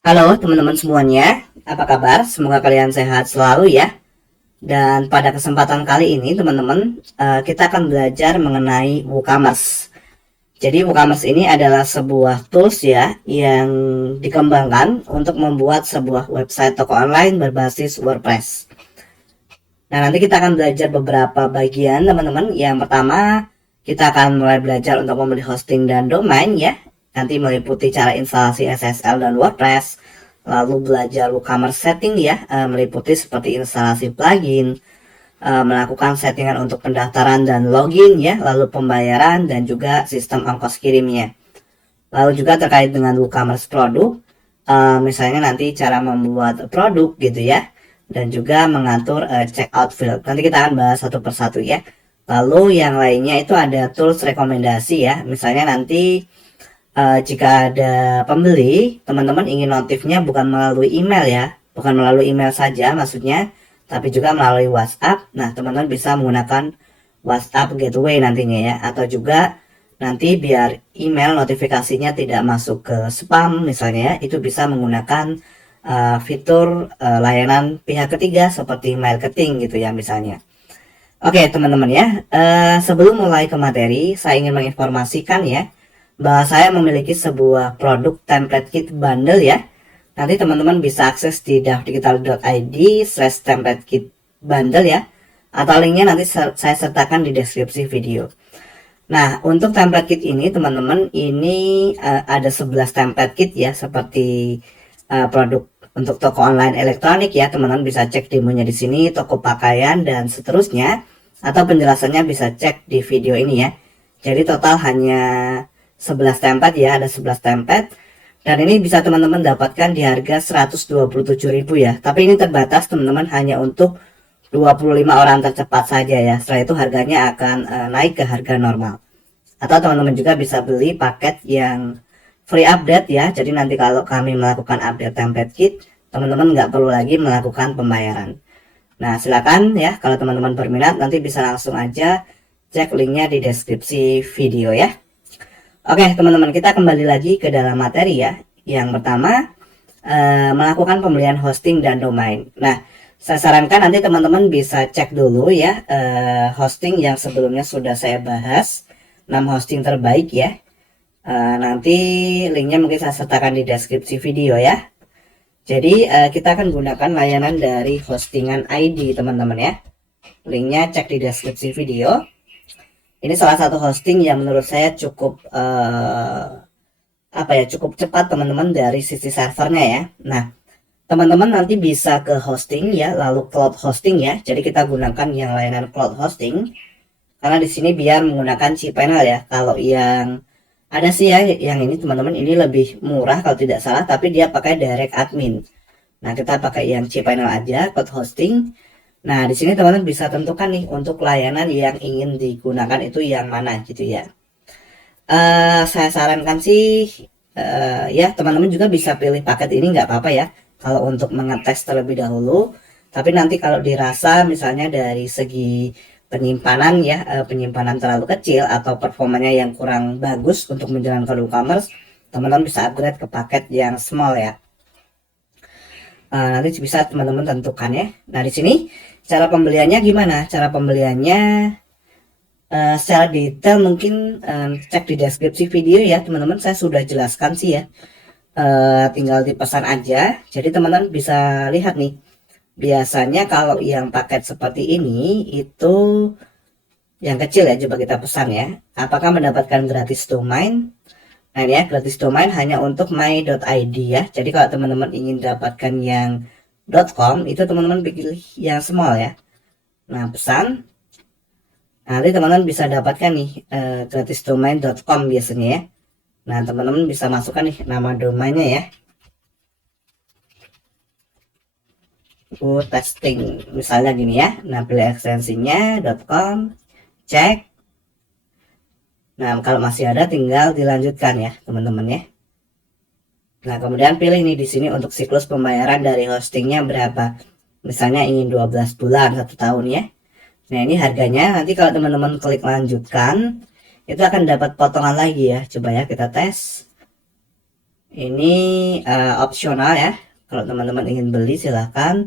Halo teman-teman semuanya, apa kabar? Semoga kalian sehat selalu ya. Dan pada kesempatan kali ini teman-teman, kita akan belajar mengenai WooCommerce. Jadi WooCommerce ini adalah sebuah tools ya yang dikembangkan untuk membuat sebuah website toko online berbasis WordPress. Nah, nanti kita akan belajar beberapa bagian teman-teman. Yang pertama, kita akan mulai belajar untuk membeli hosting dan domain ya. Nanti meliputi cara instalasi SSL dan WordPress. Lalu belajar WooCommerce setting ya, meliputi seperti instalasi plugin, melakukan settingan untuk pendaftaran dan login ya, lalu pembayaran dan juga sistem ongkos kirimnya. Lalu juga terkait dengan WooCommerce produk, misalnya nanti cara membuat produk gitu ya, dan juga mengatur checkout field. Nanti kita akan bahas satu persatu ya. Lalu yang lainnya itu ada tools rekomendasi ya, misalnya nanti jika ada pembeli, teman-teman ingin notifnya bukan melalui email ya, bukan melalui email saja maksudnya, tapi juga melalui WhatsApp. Nah, teman-teman bisa menggunakan WhatsApp gateway nantinya ya, atau juga nanti biar email notifikasinya tidak masuk ke spam misalnya ya, itu bisa menggunakan fitur layanan pihak ketiga seperti marketing gitu ya misalnya. Oke teman-teman ya, sebelum mulai ke materi, saya ingin menginformasikan ya bahwa saya memiliki sebuah produk template kit bundle ya. Nanti teman-teman bisa akses di dafdigital.id/template kit bundle ya. Atau linknya nanti saya sertakan di deskripsi video. Nah, untuk template kit ini teman-teman, ini ada 11 template kit ya, seperti produk untuk toko online elektronik ya. Teman-teman bisa cek demonya di sini, toko pakaian dan seterusnya, atau penjelasannya bisa cek di video ini ya. Jadi total hanya 11 template ya, ada 11 template. Dan ini bisa teman-teman dapatkan di harga 127.000 ya. Tapi ini terbatas teman-teman, hanya untuk 25 orang tercepat saja ya. Setelah itu harganya akan naik ke harga normal. Atau teman-teman juga bisa beli paket yang free update ya. Jadi nanti kalau kami melakukan update template kit, teman-teman nggak perlu lagi melakukan pembayaran. Nah, silakan ya, kalau teman-teman berminat nanti bisa langsung aja cek linknya di deskripsi video ya. Oke teman-teman, kita kembali lagi ke dalam materi ya. Yang pertama, melakukan pembelian hosting dan domain. Nah, saya sarankan nanti teman-teman bisa cek dulu ya hosting yang sebelumnya sudah saya bahas, 6 hosting terbaik ya. Nanti linknya mungkin saya sertakan di deskripsi video ya. Jadi kita akan gunakan layanan dari hostingan ID teman-teman ya. Linknya cek di deskripsi video. Ini salah satu hosting yang menurut saya cukup cukup cepat teman-teman dari sisi servernya ya. Nah, teman-teman nanti bisa ke hosting ya, lalu cloud hosting ya. Jadi kita gunakan yang layanan cloud hosting karena di sini biar menggunakan cPanel ya. Kalau yang ada sih ya yang ini teman-teman, ini lebih murah kalau tidak salah, tapi dia pakai direct admin. Nah, kita pakai yang cPanel aja, cloud hosting. Nah, di sini teman-teman bisa tentukan nih untuk layanan yang ingin digunakan itu yang mana gitu ya. Saya sarankan sih ya teman-teman juga bisa pilih paket ini, nggak apa-apa ya kalau untuk mengetes terlebih dahulu. Tapi nanti kalau dirasa misalnya dari segi penyimpanan ya, penyimpanan terlalu kecil atau performanya yang kurang bagus untuk menjalankan e-commerce, teman-teman bisa upgrade ke paket yang small ya. Nanti bisa teman-teman tentukan ya. Nah, di sini cara pembeliannya gimana? Cara pembeliannya secara detail mungkin cek di deskripsi video ya teman-teman, saya sudah jelaskan sih ya. Tinggal dipesan aja. Jadi teman-teman bisa lihat nih, biasanya kalau yang paket seperti ini itu yang kecil ya, coba kita pesan ya, apakah mendapatkan gratis domain. Nah ini ya, gratis domain hanya untuk my.id ya. Jadi kalau teman-teman ingin dapatkan yang .com, itu teman-teman pilih yang small ya. Nah, pesan. Nanti teman-teman bisa dapatkan nih gratis domain.com biasanya ya. Nah, teman-teman bisa masukkan nih nama domainnya ya. Testing misalnya gini ya. Nah, pilih ekstensinya .com, cek. Nah, kalau masih ada tinggal dilanjutkan ya, teman-teman ya. Nah, kemudian pilih nih di sini untuk siklus pembayaran dari hostingnya berapa. Misalnya ingin 12 bulan, 1 tahun ya. Nah, ini harganya nanti kalau teman-teman klik lanjutkan, itu akan dapat potongan lagi ya. Coba ya kita tes. Ini opsional ya. Kalau teman-teman ingin beli silahkan.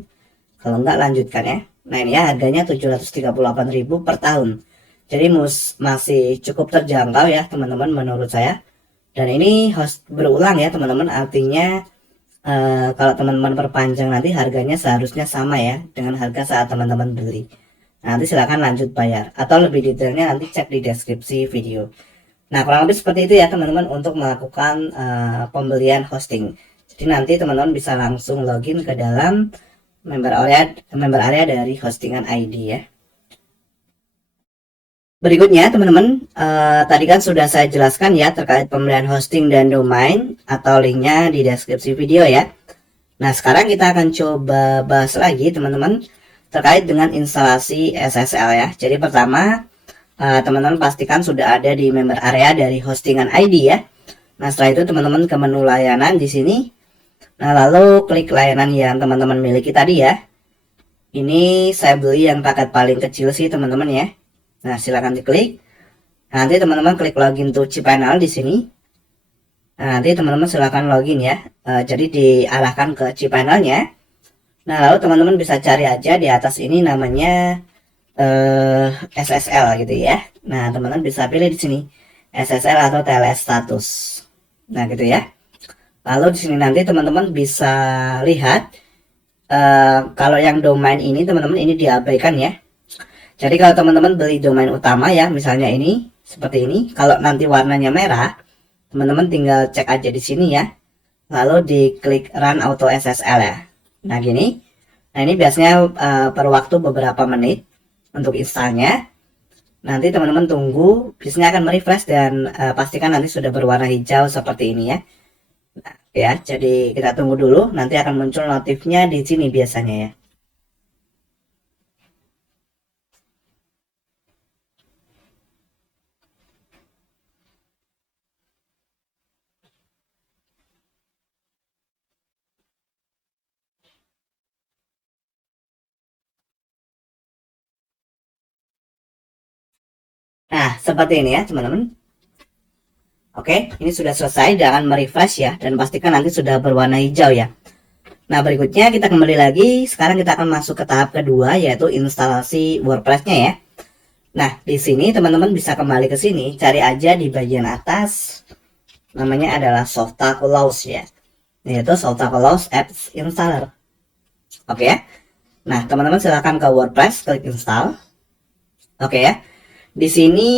Kalau enggak lanjutkan ya. Nah ini ya harganya 738.000 per tahun. Jadi masih cukup terjangkau ya teman-teman menurut saya. Dan ini host berulang ya teman-teman. Artinya kalau teman-teman perpanjang nanti harganya seharusnya sama ya dengan harga saat teman-teman beli. Nanti silahkan lanjut bayar. Atau lebih detailnya nanti cek di deskripsi video. Nah, kurang lebih seperti itu ya teman-teman untuk melakukan pembelian hosting. Jadi nanti teman-teman bisa langsung login ke dalam member area dari hostingan ID ya. Berikutnya teman-teman, tadi kan sudah saya jelaskan ya terkait pembelian hosting dan domain atau linknya di deskripsi video ya. Nah, sekarang kita akan coba bahas lagi teman-teman terkait dengan instalasi SSL ya. Jadi pertama, teman-teman pastikan sudah ada di member area dari hostingan ID ya. Nah, setelah itu teman-teman ke menu layanan di sini. Nah, lalu klik layanan yang teman-teman miliki tadi ya. Ini saya beli yang paket paling kecil sih teman-teman ya. Nah, silakan diklik. Nanti teman-teman klik login to cPanel di sini. Nah, nanti teman-teman silakan login ya. Jadi diarahkan ke cPanelnya. Nah, lalu teman-teman bisa cari aja di atas ini namanya SSL gitu ya. Nah, teman-teman bisa pilih di sini SSL atau TLS status. Nah, gitu ya. Lalu di sini nanti teman-teman bisa lihat kalau yang domain ini teman-teman ini diabaikan ya. Jadi kalau teman-teman beli domain utama ya, misalnya ini seperti ini, kalau nanti warnanya merah, teman-teman tinggal cek aja di sini ya. Lalu diklik Run Auto SSL ya. Nah gini. Nah ini biasanya per waktu beberapa menit untuk installnya. Nanti teman-teman tunggu, biasanya akan merefresh dan pastikan nanti sudah berwarna hijau seperti ini ya. Nah, ya, jadi kita tunggu dulu, nanti akan muncul notifnya di sini biasanya ya. Nah, seperti ini ya teman-teman. Oke, ini sudah selesai, jangan merefresh ya, dan pastikan nanti sudah berwarna hijau ya. Nah, berikutnya kita kembali lagi, sekarang kita akan masuk ke tahap kedua, yaitu instalasi WordPress-nya ya. Nah, di sini teman-teman bisa kembali ke sini, cari aja di bagian atas, namanya adalah Softaculous ya, yaitu Softaculous Apps Installer. Oke ya. Nah, teman-teman silahkan ke WordPress, klik install. Oke ya. Di sini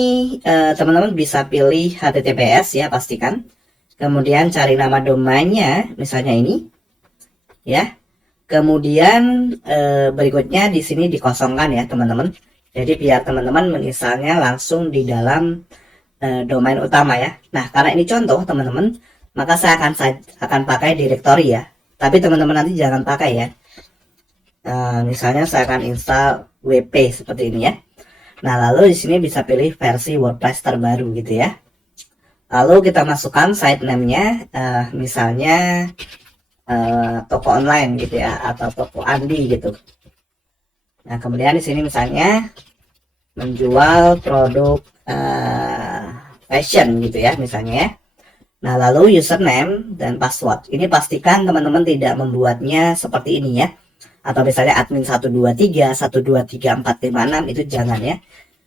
teman-teman bisa pilih HTTPS ya, pastikan. Kemudian cari nama domainnya, misalnya ini, ya. Kemudian berikutnya di sini dikosongkan ya, teman-teman. Jadi biar teman-teman menginstalnya langsung di dalam domain utama ya. Nah, karena ini contoh teman-teman, maka saya akan pakai directory ya. Tapi teman-teman nanti jangan pakai ya. Misalnya saya akan install WP seperti ini ya. Nah, lalu di sini bisa pilih versi WordPress terbaru gitu ya. Lalu kita masukkan site name-nya, misalnya toko online gitu ya, atau toko Andi gitu. Nah, kemudian di sini misalnya menjual produk fashion gitu ya, misalnya ya. Nah, lalu username dan password. Ini pastikan teman-teman tidak membuatnya seperti ini ya. Atau misalnya admin 123, 123, 456 itu jangan ya.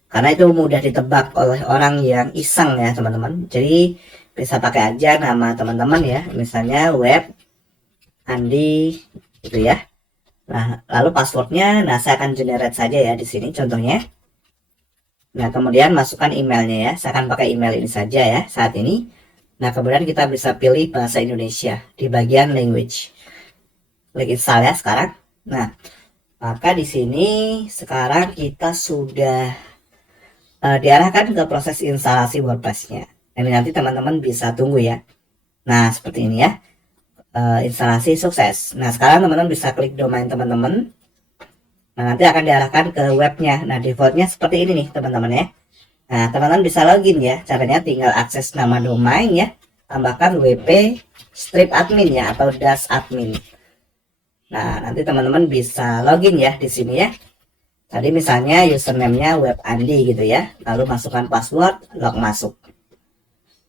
Karena itu mudah ditebak oleh orang yang iseng ya teman-teman. Jadi bisa pakai aja nama teman-teman ya. Misalnya web Andi gitu ya. Nah, lalu passwordnya, nah saya akan generate saja ya di sini contohnya. Nah, kemudian masukkan emailnya ya. Saya akan pakai email ini saja ya saat ini. Nah, kemudian kita bisa pilih bahasa Indonesia di bagian language. Klik install ya sekarang. Nah, maka di sini sekarang kita sudah diarahkan ke proses instalasi WordPress-nya. Ini nanti teman-teman bisa tunggu ya. Nah, seperti ini ya. Instalasi sukses. Nah, sekarang teman-teman bisa klik domain teman-teman. Nah, nanti akan diarahkan ke webnya. Nah, defaultnya seperti ini nih teman-teman ya. Nah, teman-teman bisa login ya. Caranya tinggal akses nama domain ya. Tambahkan WP strip admin ya atau dash admin. Nah, nanti teman-teman bisa login ya di sini ya. Tadi misalnya username-nya web Andi gitu ya. Lalu masukkan password, log masuk.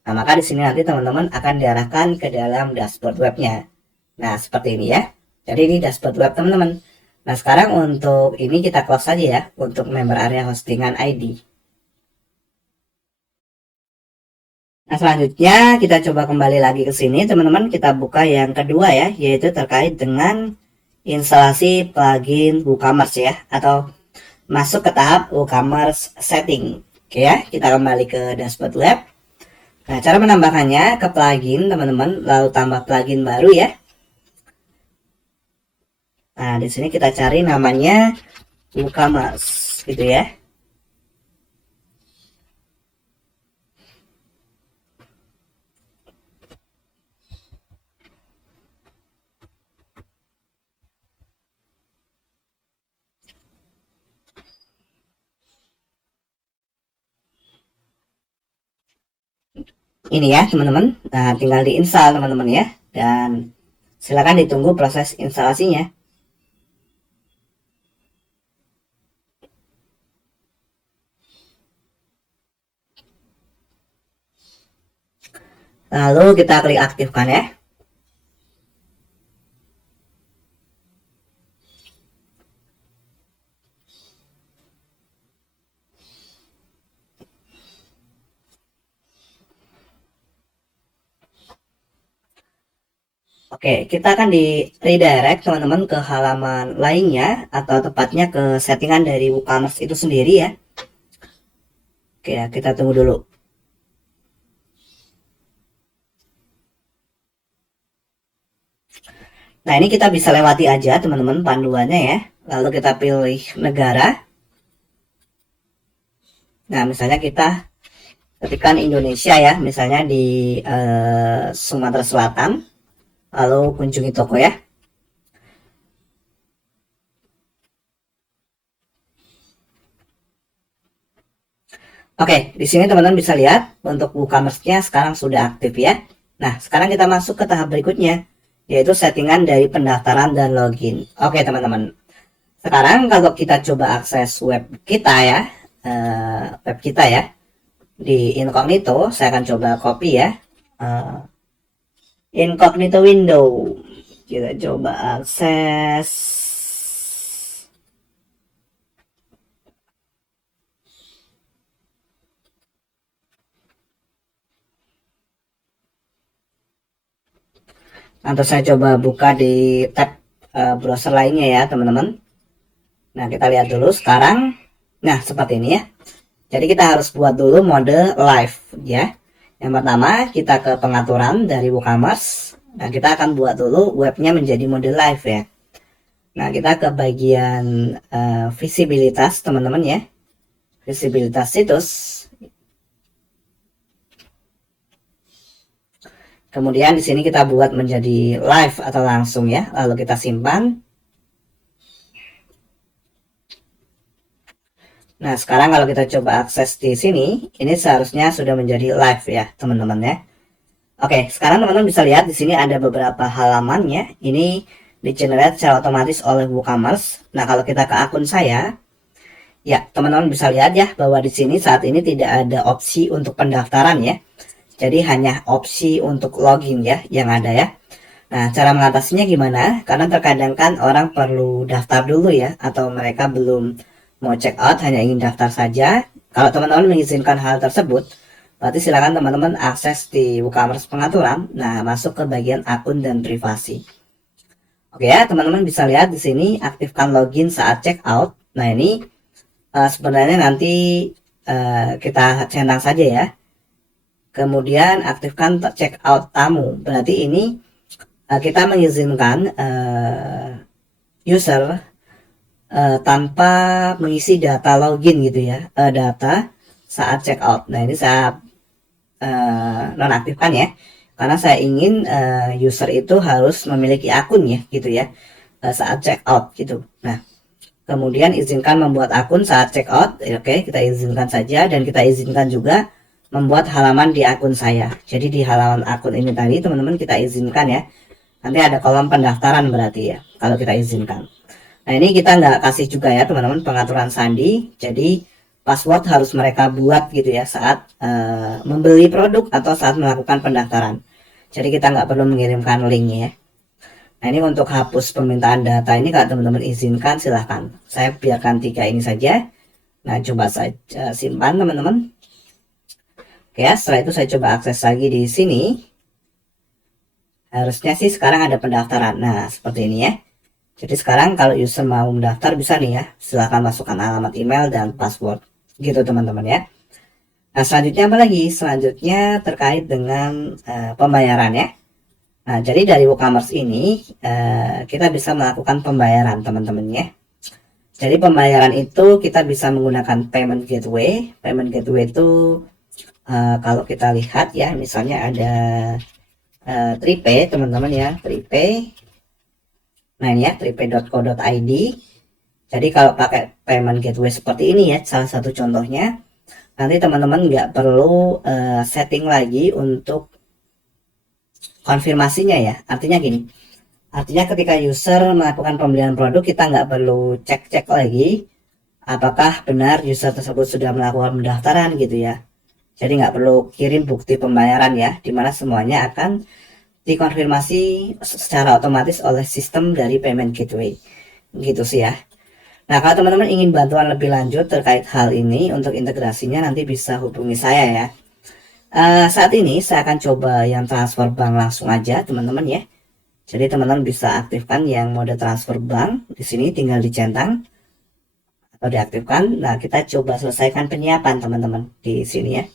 Nah, maka di sini nanti teman-teman akan diarahkan ke dalam dashboard webnya. Nah, seperti ini ya. Jadi ini dashboard web teman-teman. Nah, sekarang untuk ini kita close saja ya, untuk member area hostingan ID. Nah, selanjutnya kita coba kembali lagi ke sini teman-teman, kita buka yang kedua ya, yaitu terkait dengan instalasi plugin WooCommerce ya, atau masuk ke tahap WooCommerce setting. Oke ya, kita kembali ke dashboard web. Nah, cara menambahkannya ke plugin teman-teman, lalu tambah plugin baru ya. Nah, di sini kita cari namanya WooCommerce gitu ya. Ini ya teman-teman. Nah, tinggal diinstal teman-teman ya, dan silakan ditunggu proses instalasinya. Lalu kita klik aktifkan ya. Oke, kita akan di redirect teman-teman ke halaman lainnya, atau tepatnya ke settingan dari WooCommerce itu sendiri ya. Oke, kita tunggu dulu. Nah, ini kita bisa lewati aja teman-teman panduannya ya. Lalu kita pilih negara. Nah, misalnya kita ketikkan Indonesia ya, misalnya di Sumatera Selatan. Lalu kunjungi toko ya. Oke, di sini teman-teman bisa lihat untuk WooCommerce-nya sekarang sudah aktif ya. Nah, sekarang kita masuk ke tahap berikutnya, yaitu settingan dari pendaftaran dan login. Oke teman-teman, sekarang kalau kita coba akses web kita ya, di incognito, saya akan coba copy ya, incognito window, kita coba akses. Nanti saya coba buka di tab browser lainnya ya teman-teman. Nah, kita lihat dulu sekarang. Nah, seperti ini ya. Jadi kita harus buat dulu mode live ya. Yang pertama kita ke pengaturan dari WooCommerce. Nah, kita akan buat dulu webnya menjadi mode live ya. Nah, kita ke bagian visibilitas teman-teman ya. Visibilitas situs. Kemudian di sini kita buat menjadi live atau langsung ya. Lalu kita simpan. Nah, sekarang kalau kita coba akses di sini, ini seharusnya sudah menjadi live ya, teman-teman ya. Oke, sekarang teman-teman bisa lihat di sini ada beberapa halamannya. Ini di-generate secara otomatis oleh WooCommerce. Nah, kalau kita ke akun saya, ya, teman-teman bisa lihat ya bahwa di sini saat ini tidak ada opsi untuk pendaftaran ya. Jadi hanya opsi untuk login ya yang ada ya. Nah, cara mengatasinya gimana? Karena terkadang kan orang perlu daftar dulu ya, atau mereka belum mau check out, hanya ingin daftar saja. Kalau teman-teman mengizinkan hal tersebut, berarti silakan teman-teman akses di WooCommerce pengaturan. Nah, masuk ke bagian akun dan privasi. Oke ya, teman-teman bisa lihat di sini aktifkan login saat check out. Nah, ini sebenarnya nanti kita centang saja ya. Kemudian aktifkan check out tamu. Berarti ini kita mengizinkan user tanpa mengisi data login gitu ya, data saat check out. Nah, ini saya nonaktifkan ya, karena saya ingin user itu harus memiliki akun ya gitu ya, saat check out gitu. Nah, kemudian izinkan membuat akun saat check out. Oke, kita izinkan saja, dan kita izinkan juga membuat halaman di akun saya. Jadi di halaman akun ini tadi teman-teman kita izinkan ya, nanti ada kolom pendaftaran berarti ya kalau kita izinkan. Nah, ini kita nggak kasih juga ya teman-teman pengaturan sandi. Jadi password harus mereka buat gitu ya saat membeli produk atau saat melakukan pendaftaran. Jadi kita nggak perlu mengirimkan linknya ya. Nah ini untuk hapus permintaan data ini kalau teman-teman izinkan silahkan. Saya biarkan 3 ini saja. Nah coba saya simpan teman-teman. Oke ya, setelah itu saya coba akses lagi di sini. Harusnya sih sekarang ada pendaftaran. Nah seperti ini ya. Jadi sekarang kalau user mau mendaftar bisa nih ya. Silahkan masukkan alamat email dan password. Gitu teman-teman ya. Nah selanjutnya apa lagi? Selanjutnya terkait dengan pembayaran ya. Nah jadi dari WooCommerce ini kita bisa melakukan pembayaran teman-teman ya. Jadi pembayaran itu kita bisa menggunakan payment gateway. Payment gateway itu kalau kita lihat ya, misalnya ada Tripay teman-teman ya, Tripay. Nah ini ya, tripay.co.id. Jadi kalau pakai payment gateway seperti ini ya, salah satu contohnya, nanti teman-teman nggak perlu setting lagi untuk konfirmasinya ya. Artinya gini, artinya ketika user melakukan pembelian produk, kita nggak perlu cek-cek lagi apakah benar user tersebut sudah melakukan pendaftaran gitu ya. Jadi nggak perlu kirim bukti pembayaran ya, dimana semuanya akan dikonfirmasi secara otomatis oleh sistem dari payment gateway gitu sih ya. Nah kalau teman-teman ingin bantuan lebih lanjut terkait hal ini untuk integrasinya nanti bisa hubungi saya ya. Saat ini saya akan coba yang transfer bank langsung aja teman-teman ya. Jadi teman-teman bisa aktifkan yang mode transfer bank di sini, tinggal dicentang atau diaktifkan. Nah kita coba selesaikan penyiapan teman-teman di sini ya.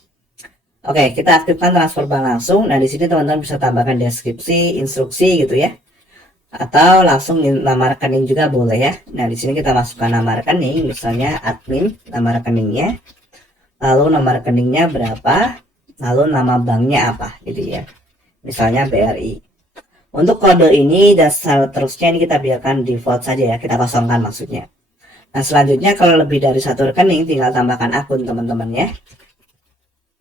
Oke, kita aktifkan transfer bank langsung. Nah, di sini teman-teman bisa tambahkan deskripsi, instruksi gitu ya. Atau langsung nama rekening juga boleh ya. Nah, di sini kita masukkan nama rekening, misalnya admin, nama rekeningnya. Lalu nama rekeningnya berapa, lalu nama banknya apa gitu ya. Misalnya BRI. Untuk kode ini dan seterusnya ini kita biarkan default saja ya, kita kosongkan maksudnya. Nah, selanjutnya kalau lebih dari satu rekening tinggal tambahkan akun teman-teman ya.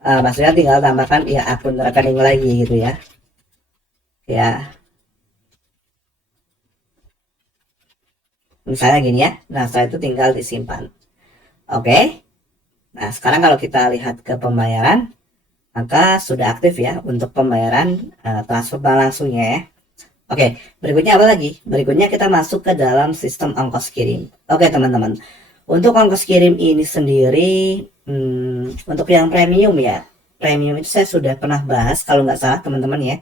Maksudnya tinggal tambahkan ya akun rekening lagi gitu ya. Misalnya gini ya. Nah setelah itu tinggal disimpan. Oke. Nah sekarang kalau kita lihat ke pembayaran, maka sudah aktif ya untuk pembayaran transfer bank langsungnya ya. Oke, berikutnya apa lagi? Berikutnya kita masuk ke dalam sistem ongkos kirim. Oke teman-teman, untuk ongkos kirim ini sendiri untuk yang premium ya, premium itu saya sudah pernah bahas kalau nggak salah teman-teman ya.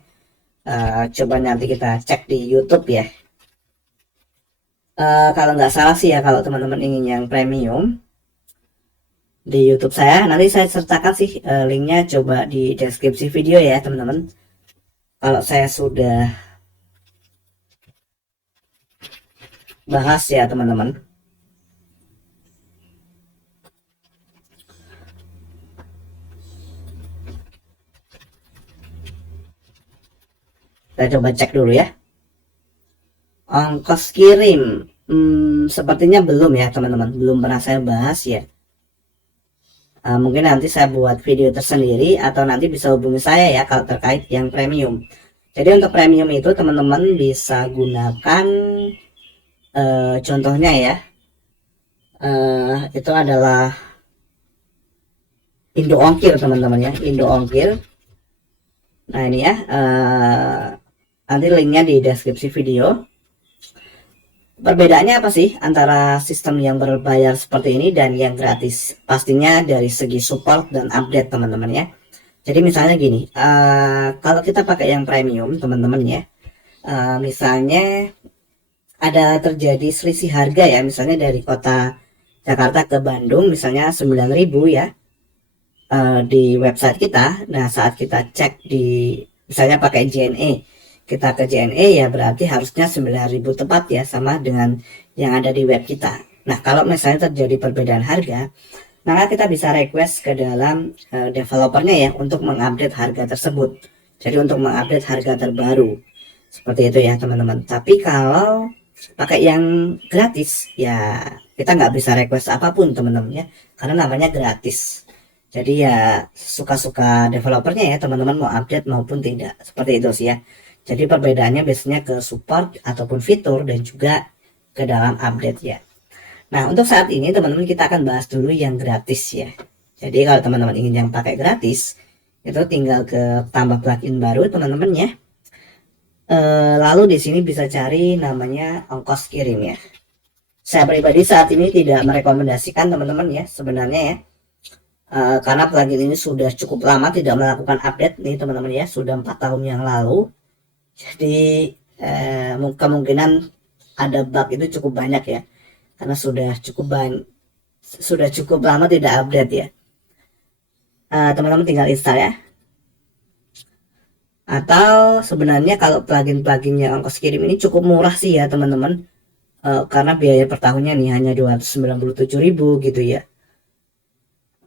Coba nanti kita cek di YouTube ya. Kalau nggak salah sih ya, kalau teman-teman ingin yang premium di YouTube saya, nanti saya sertakan sih linknya, coba di deskripsi video ya teman-teman. Kalau saya sudah bahas ya teman-teman. Kita coba cek dulu ya. Ongkos kirim sepertinya belum ya teman-teman, belum pernah saya bahas ya. Mungkin nanti saya buat video tersendiri atau nanti bisa hubungi saya ya kalau terkait yang premium. Jadi untuk premium itu teman-teman bisa gunakan contohnya ya, itu adalah Indo Ongkir teman-teman ya, Indo Ongkir. Nah ini ya, nanti linknya di deskripsi video. Perbedaannya apa sih antara sistem yang berbayar seperti ini dan yang gratis? Pastinya dari segi support dan update teman-teman ya. Jadi misalnya gini, kalau kita pakai yang premium teman-teman ya, misalnya ada terjadi selisih harga ya, misalnya dari kota Jakarta ke Bandung misalnya 9.000 ya di website kita. Nah saat kita cek di misalnya pakai JNE, kita ke JNE ya berarti harusnya 9.000 tepat ya, sama dengan yang ada di web kita. Nah kalau misalnya terjadi perbedaan harga, maka kita bisa request ke dalam developernya ya untuk mengupdate harga tersebut. Jadi untuk mengupdate harga terbaru seperti itu ya teman-teman. Tapi kalau pakai yang gratis ya kita nggak bisa request apapun teman-teman ya, karena namanya gratis. Jadi ya suka-suka developernya ya teman-teman mau update maupun tidak, seperti itu sih ya. Jadi perbedaannya biasanya ke support ataupun fitur dan juga ke dalam update ya. Nah, untuk saat ini teman-teman kita akan bahas dulu yang gratis ya. Jadi kalau teman-teman ingin yang pakai gratis, itu tinggal ke tambah plugin baru teman-teman ya. Lalu di sini bisa cari namanya ongkos kirim ya. Saya pribadi saat ini tidak merekomendasikan teman-teman ya sebenarnya ya. Karena plugin ini sudah cukup lama tidak melakukan update nih teman-teman ya, sudah 4 tahun yang lalu. Jadi kemungkinan ada bug itu cukup banyak ya, karena sudah cukup lama tidak update ya. Teman-teman tinggal install ya. Atau sebenarnya kalau plugin-pluginnya ongkos kirim ini cukup murah sih ya teman-teman, karena biaya per tahunnya nih hanya 297.000 gitu ya.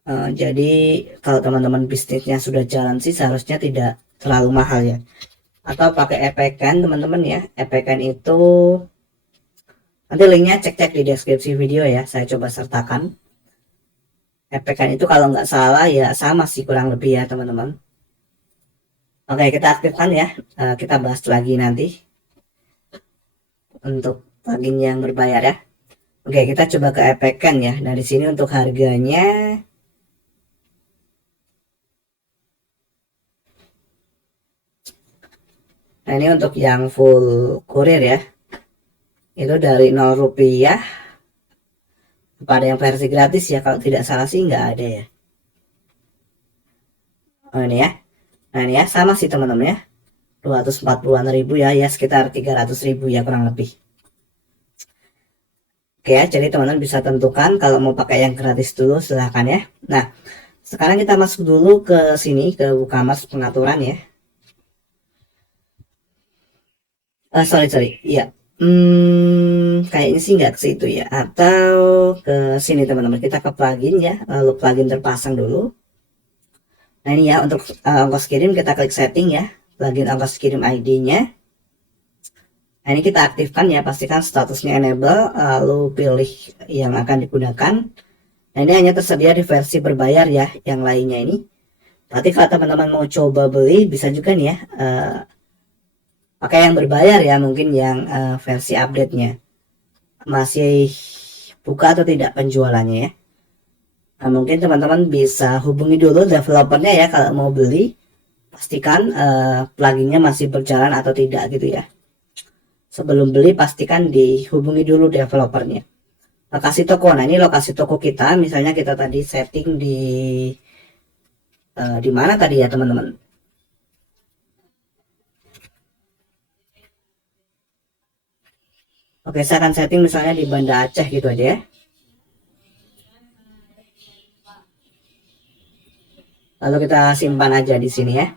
Jadi kalau teman-teman bisnisnya sudah jalan sih seharusnya tidak terlalu mahal ya. Atau pakai Epekan teman-teman ya. Epekan itu nanti linknya cek-cek di deskripsi video ya, saya coba sertakan. Epekan itu kalau nggak salah ya sama sih kurang lebih ya teman-teman. Oke, kita aktifkan ya. Kita bahas lagi nanti untuk plugin yang berbayar ya. Oke, kita coba ke Epekan ya. Nah, di sini untuk harganya nah ini untuk yang full kurir ya. Itu dari 0 rupiah. Pada yang versi gratis ya, kalau tidak salah sih nggak ada ya. Oh ini ya. Nah ini ya sama sih teman-teman ya. 240-an ribu ya, ya sekitar 300.000 ya kurang lebih. Oke ya, jadi teman-teman bisa tentukan kalau mau pakai yang gratis dulu silahkan ya. Nah, sekarang kita masuk dulu ke sini ke WooCommerce pengaturan ya. Sorry, iya. Kayaknya sih nggak ke situ ya. Atau ke sini teman-teman. Kita ke plugin ya. Lalu plugin terpasang dulu. Nah ini ya untuk ongkos kirim kita klik setting ya. Plugin ongkos kirim ID-nya. Nah ini kita aktifkan ya. Pastikan statusnya enable. Lalu pilih yang akan digunakan. Nah ini hanya tersedia di versi berbayar ya. Yang lainnya ini. Berarti kalau teman-teman mau coba beli bisa juga nih ya. Pakai yang berbayar ya. Mungkin yang versi update-nya masih buka atau tidak penjualannya ya. Nah, mungkin teman-teman bisa hubungi dulu developernya ya kalau mau beli, pastikan pluginnya masih berjalan atau tidak gitu ya. Sebelum beli pastikan dihubungi dulu developernya. Lokasi toko, nah ini lokasi toko kita, misalnya kita tadi setting di mana tadi ya teman-teman? Oke, saya akan setting misalnya di Banda Aceh gitu aja ya. Lalu kita simpan aja di sini ya.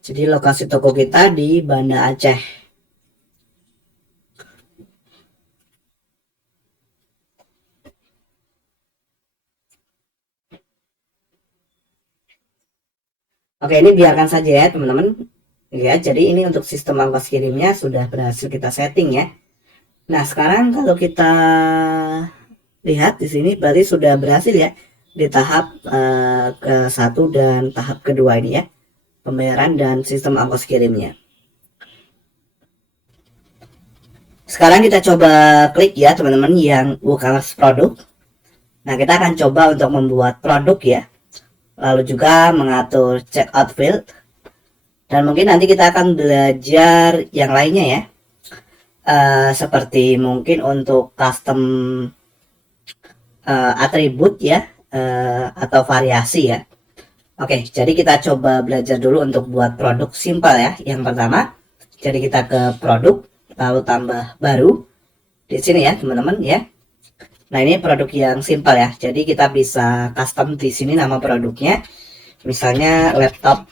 Jadi lokasi toko kita di Banda Aceh. Oke, ini biarkan saja ya teman-teman. Ya, jadi ini untuk sistem ongkos kirimnya sudah berhasil kita setting ya. Nah, sekarang kalau kita lihat di sini berarti sudah berhasil ya di tahap ke satu dan tahap kedua ini ya, pembayaran dan sistem ongkos kirimnya. Sekarang kita coba klik ya teman-teman yang WooCommerce produk. Nah, kita akan coba untuk membuat produk ya, lalu juga mengatur checkout field, dan mungkin nanti kita akan belajar yang lainnya ya. Seperti mungkin untuk custom atribut ya, atau variasi ya. Oke, jadi kita coba belajar dulu untuk buat produk simpel ya. Yang pertama, jadi kita ke produk, lalu tambah baru di sini ya teman-teman ya. Nah ini produk yang simpel ya. Jadi kita bisa custom di sini nama produknya, misalnya laptop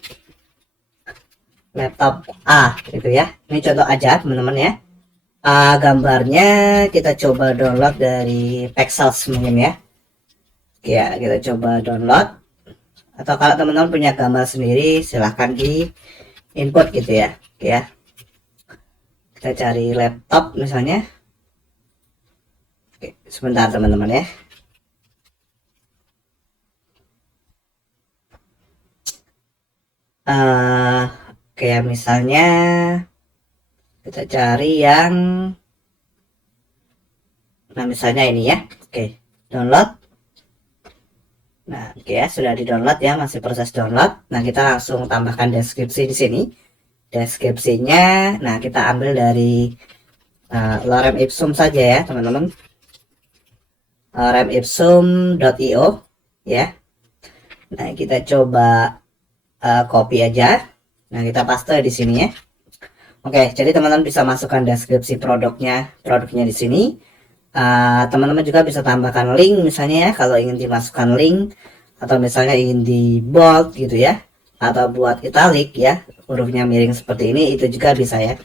A gitu ya. Ini contoh aja teman-teman ya. Gambarnya kita coba download dari Pexels mungkin ya. Ya kita coba download. Atau kalau teman-teman punya gambar sendiri silahkan di input gitu ya. Oke ya. Kita cari laptop misalnya. Oke, sebentar teman-teman ya. Kayak misalnya Kita cari yang, nah misalnya ini ya. Oke, download. Nah, oke ya, sudah di download ya, masih proses download. Nah, kita langsung tambahkan deskripsi di sini. Deskripsinya, nah kita ambil dari lorem ipsum saja ya, teman-teman. Lorem ipsum.io ya. Nah, kita coba copy aja. Nah, kita paste di sini ya. Oke, jadi teman-teman bisa masukkan deskripsi produknya di sini. Teman-teman juga bisa tambahkan link misalnya ya, kalau ingin dimasukkan link atau misalnya ingin di bold gitu ya, atau buat italic ya, hurufnya miring seperti ini, itu juga bisa ya.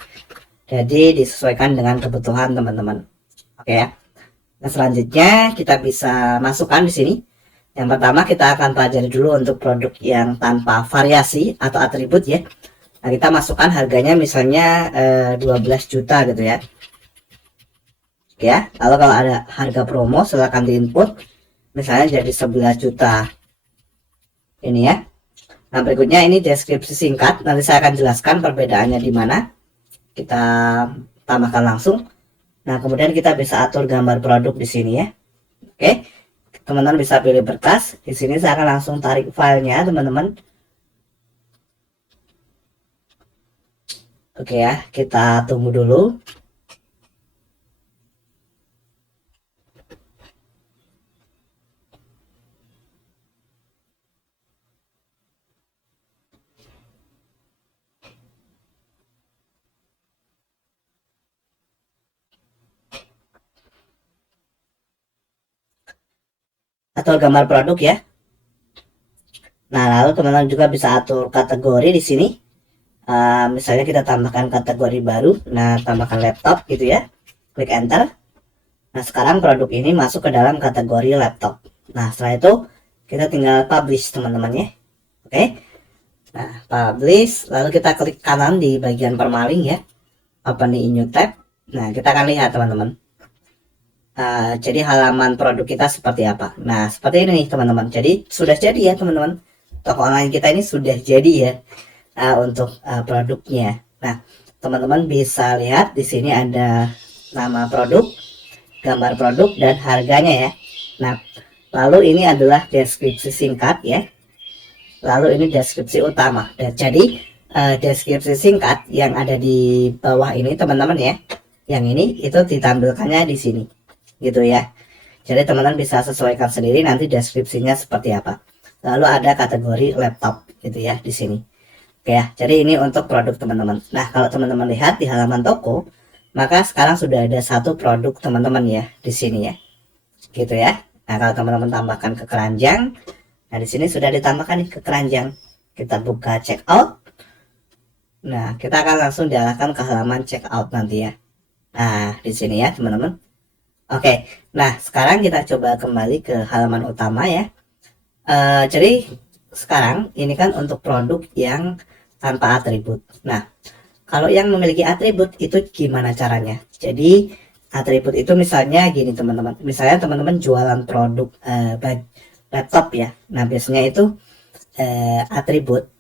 Jadi disesuaikan dengan kebutuhan teman-teman. Oke ya. Nah, selanjutnya kita bisa masukkan di sini. Yang pertama kita akan pelajari dulu untuk produk yang tanpa variasi atau atribut ya. Nah, kita masukkan harganya misalnya 12 juta gitu ya. Ya, lalu kalau ada harga promo silahkan diinput misalnya jadi 11 juta. Ini ya. Nah, berikutnya ini deskripsi singkat. Nanti saya akan jelaskan perbedaannya di mana. Kita tambahkan langsung. Nah, kemudian kita bisa atur gambar produk di sini ya. Oke. Teman-teman bisa pilih berkas. Di sini saya akan langsung tarik filenya, teman-teman. Oke ya, kita tunggu dulu. Atur gambar produk ya. Nah, lalu teman-teman juga bisa atur kategori di sini. Misalnya kita tambahkan kategori baru. Nah, tambahkan laptop gitu ya. Klik enter. Nah, sekarang produk ini masuk ke dalam kategori laptop. Nah, setelah itu kita tinggal publish teman-teman ya. Oke. Nah, publish. Lalu kita klik kanan di bagian permaling ya. Open di new tab. Nah, kita akan lihat teman-teman. Jadi halaman produk kita seperti apa. Nah, seperti ini nih teman-teman. Jadi sudah jadi ya teman-teman. Toko online kita ini sudah jadi ya untuk produknya. Nah, teman-teman bisa lihat di sini ada nama produk, gambar produk dan harganya ya. Nah, lalu ini adalah deskripsi singkat ya. Lalu ini deskripsi utama. Dan jadi deskripsi singkat yang ada di bawah ini teman-teman ya. Yang ini itu ditampilkannya di sini. Gitu ya. Jadi teman-teman bisa sesuaikan sendiri nanti deskripsinya seperti apa. Lalu ada kategori laptop gitu ya di sini. Oke ya, jadi ini untuk produk teman-teman. Nah, kalau teman-teman lihat di halaman toko, maka sekarang sudah ada satu produk teman-teman ya di sini ya. Gitu ya. Nah, kalau teman-teman tambahkan ke keranjang, nah di sini sudah ditambahkan nih ke keranjang. Kita buka checkout. Nah, kita akan langsung diarahkan ke halaman checkout nanti ya. Nah, di sini ya, teman-teman. Oke. Nah, sekarang kita coba kembali ke halaman utama ya. Jadi sekarang ini kan untuk produk yang tanpa atribut. Nah, kalau yang memiliki atribut itu gimana caranya? Jadi atribut itu misalnya gini teman-teman. Misalnya teman-teman jualan produk laptop ya. Nah, biasanya itu atribut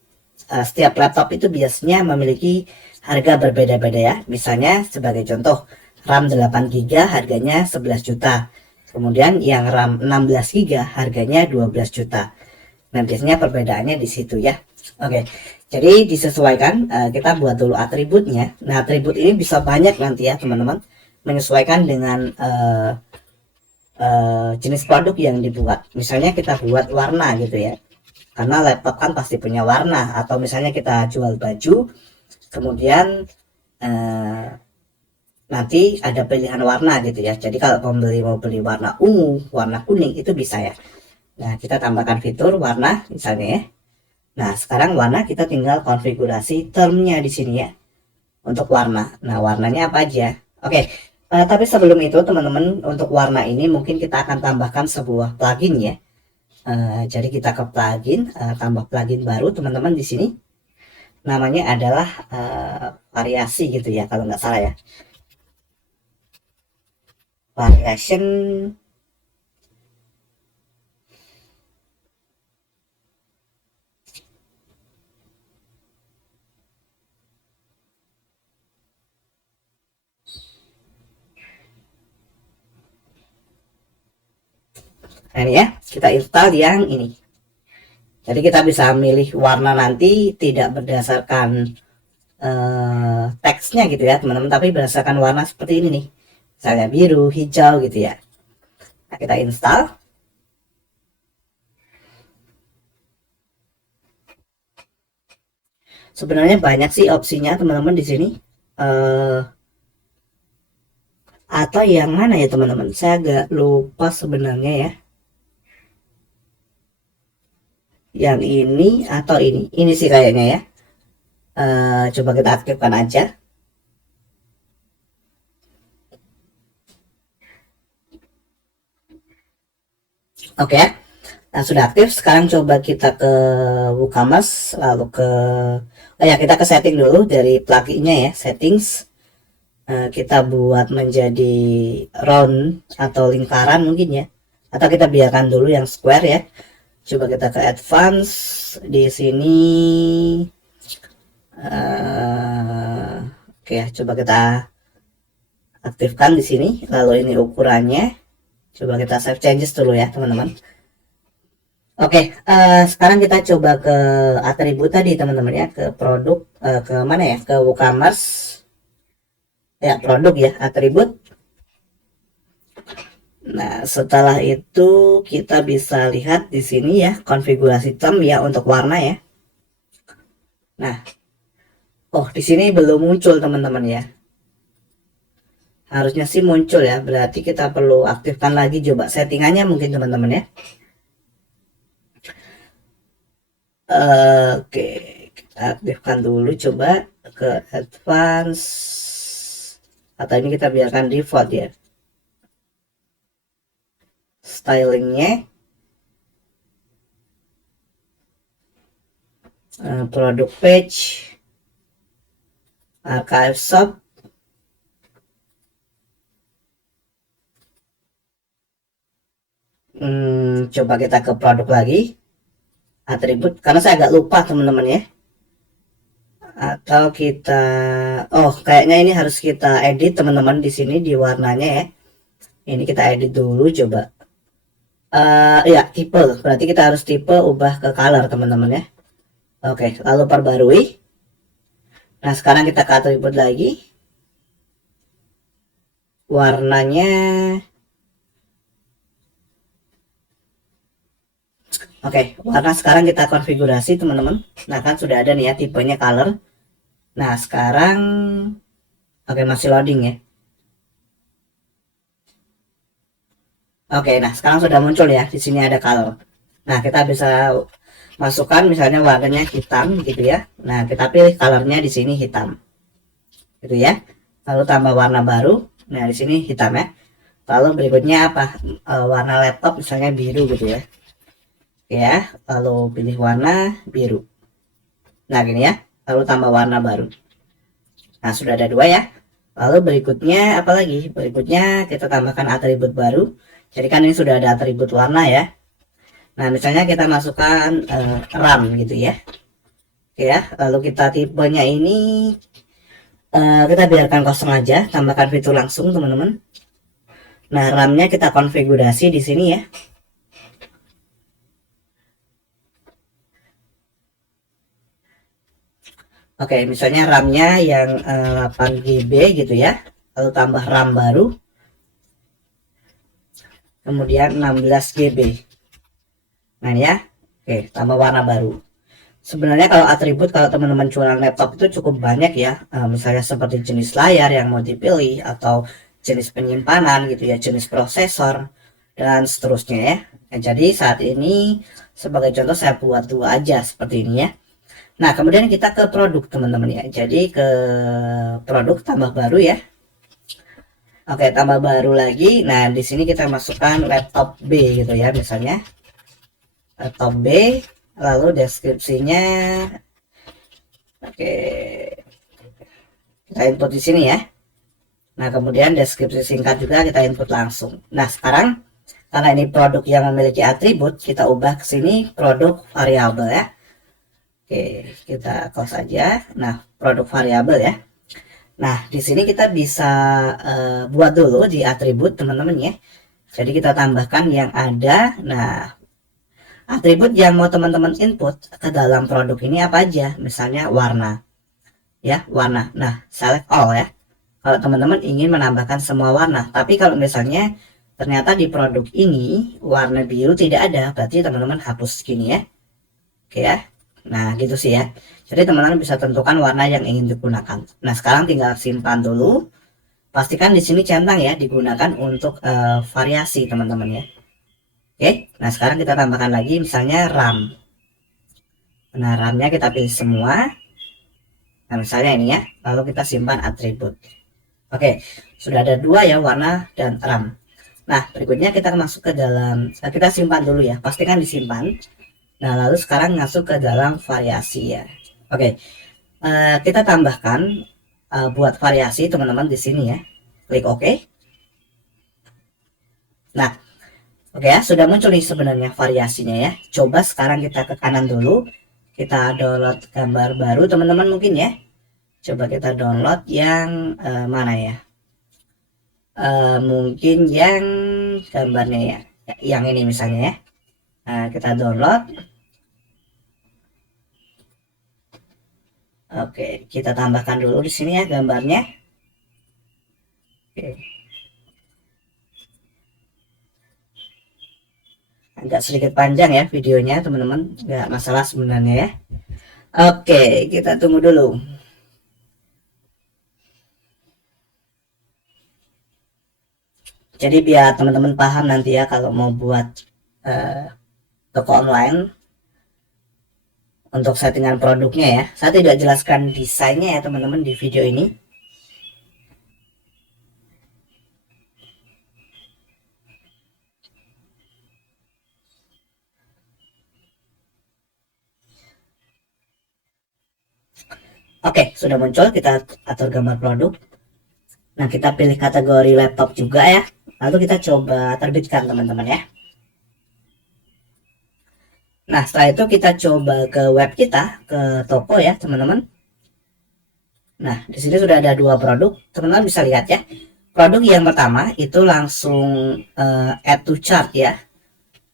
setiap laptop itu biasanya memiliki harga berbeda-beda ya. Misalnya sebagai contoh RAM 8 GB harganya 11 juta. Kemudian yang RAM 16 GB harganya 12 juta. Nah, biasanya perbedaannya di situ ya. Oke. Jadi disesuaikan, kita buat dulu atributnya. Nah, atribut ini bisa banyak nanti ya, teman-teman. Menyesuaikan dengan jenis produk yang dibuat. Misalnya kita buat warna gitu ya. Karena laptop kan pasti punya warna, atau misalnya kita jual baju, kemudian nanti ada pilihan warna gitu ya. Jadi kalau pembeli mau beli warna ungu, warna kuning itu bisa ya. Nah, kita tambahkan fitur warna misalnya ya. Nah, sekarang warna kita tinggal konfigurasi termnya di sini ya. Untuk warna. Nah, warnanya apa aja? Oke. Tapi sebelum itu teman-teman, untuk warna ini mungkin kita akan tambahkan sebuah plugin ya. Jadi kita ke plugin, tambah plugin baru teman-teman di sini. Namanya adalah variasi gitu ya kalau nggak salah ya. Variation. Nah ini ya, kita install yang ini. Jadi kita bisa milih warna nanti tidak berdasarkan teksnya gitu ya teman-teman, tapi berdasarkan warna seperti ini nih, misalnya biru, hijau gitu ya. Nah, kita install. Sebenarnya banyak sih opsinya teman-teman di sini. Atau yang mana ya teman-teman? Saya agak lupa sebenarnya ya. Yang ini atau ini? Ini sih kayaknya ya. Coba kita aktifkan aja. Oke ya. Nah, sudah aktif. Sekarang coba kita ke WooCommerce, lalu ke ya kita ke setting dulu dari pluginnya ya, settings. Kita buat menjadi round atau lingkaran mungkin ya. Atau kita biarkan dulu yang square ya. Coba kita ke advance di sini. Oke ya, coba kita aktifkan di sini. Lalu ini ukurannya. Coba kita save changes dulu ya teman-teman. Oke, sekarang kita coba ke atribut tadi teman-teman ya, ke produk, ke mana ya, ke WooCommerce ya, produk ya, atribut. Nah setelah itu kita bisa lihat di sini ya, konfigurasi theme ya untuk warna ya. Nah, oh di sini belum muncul teman-teman ya. Harusnya sih muncul ya, berarti kita perlu aktifkan lagi, coba settingannya mungkin teman-teman ya. Oke, kita aktifkan dulu, coba ke advance, atau ini kita biarkan default ya. Stylingnya produk page, archive shop, coba kita ke produk lagi, atribut, karena saya agak lupa teman-teman ya. Atau kita, oh kayaknya ini harus kita edit teman-teman di sini di warnanya ya. Ini kita edit dulu coba. Ya tipe, berarti kita harus tipe ubah ke color teman-teman ya. Oke, lalu perbarui. Nah sekarang kita ke atribut lagi, warnanya. Oke, warna sekarang kita konfigurasi teman-teman. Nah kan sudah ada nih ya tipenya color. Nah sekarang oke, masih loading ya. Oke, nah sekarang sudah muncul ya, di sini ada color. Nah kita bisa masukkan misalnya warnanya hitam gitu ya. Nah kita pilih colornya di sini hitam gitu ya. Lalu tambah warna baru. Nah di sini hitam ya. Lalu berikutnya apa? Warna laptop misalnya biru gitu ya. Ya, lalu pilih warna biru. Nah gini ya, lalu tambah warna baru. Nah sudah ada dua ya. Lalu berikutnya apa lagi? Berikutnya kita tambahkan atribut baru. Jadi kan ini sudah ada atribut warna ya. Nah misalnya kita masukkan RAM gitu ya. Oke ya, lalu kita tipenya ini kita biarkan kosong aja, tambahkan fitur langsung teman-teman. Nah RAM-nya kita konfigurasi di sini ya. Oke, misalnya RAM-nya yang 8 GB gitu ya, lalu tambah RAM baru, kemudian 16 GB. Nah ini ya, oke, tambah warna baru. Sebenarnya kalau atribut, kalau teman-teman jualan laptop itu cukup banyak ya, misalnya seperti jenis layar yang mau dipilih, atau jenis penyimpanan gitu ya, jenis prosesor, dan seterusnya ya. Nah, jadi saat ini sebagai contoh saya buat dua aja seperti ini ya. Nah kemudian kita ke produk teman-teman ya, jadi ke produk tambah baru ya. Oke, tambah baru lagi. Nah di sini kita masukkan laptop B gitu ya, misalnya laptop B, lalu deskripsinya oke, kita input di sini ya. Nah kemudian deskripsi singkat juga kita input langsung. Nah sekarang karena ini produk yang memiliki atribut, kita ubah ke sini produk variabel ya. Oke, kita close aja. Nah, produk variabel ya. Nah, di sini kita bisa buat dulu di atribut teman-teman ya. Jadi kita tambahkan yang ada. Nah, atribut yang mau teman-teman input ke dalam produk ini apa aja? Misalnya warna, ya, warna. Nah, select all ya. Kalau teman-teman ingin menambahkan semua warna, tapi kalau misalnya ternyata di produk ini warna biru tidak ada, berarti teman-teman hapus gini ya. Oke ya. Nah, gitu sih ya. Jadi teman-teman bisa tentukan warna yang ingin digunakan. Nah, sekarang tinggal simpan dulu. Pastikan di sini centang ya digunakan untuk variasi teman-teman ya. Oke, nah sekarang kita tambahkan lagi misalnya RAM. Nah, RAM-nya kita pilih semua. Nah, misalnya ini ya. Lalu kita simpan atribut. Oke, sudah ada dua ya, warna dan RAM. Nah, berikutnya kita masuk ke dalam, kita simpan dulu ya. Pastikan disimpan. Nah, lalu sekarang masuk ke dalam variasi ya. Oke, kita tambahkan buat variasi teman-teman di sini ya. Klik OK. Nah, oke ya, sudah muncul nih sebenarnya variasinya ya. Coba sekarang kita ke kanan dulu. Kita download gambar baru teman-teman mungkin ya. Coba kita download yang mana ya? Mungkin yang gambarnya ya. Yang ini misalnya ya. Nah, kita download. Oke, kita tambahkan dulu di sini ya gambarnya. Oke. Agak sedikit panjang ya videonya teman-teman, nggak masalah sebenarnya ya. Oke, kita tunggu dulu. Jadi biar teman-teman paham nanti ya kalau mau buat toko online untuk settingan produknya ya. Saya tidak jelaskan desainnya ya teman-teman di video ini. Oke, sudah muncul, kita atur gambar produk. Nah, kita pilih kategori laptop juga ya. Lalu kita coba terbitkan teman-teman ya. Nah, setelah itu kita coba ke web kita, ke toko ya teman-teman. Nah, di sini sudah ada dua produk, teman-teman bisa lihat ya. Produk yang pertama itu langsung add to chart ya.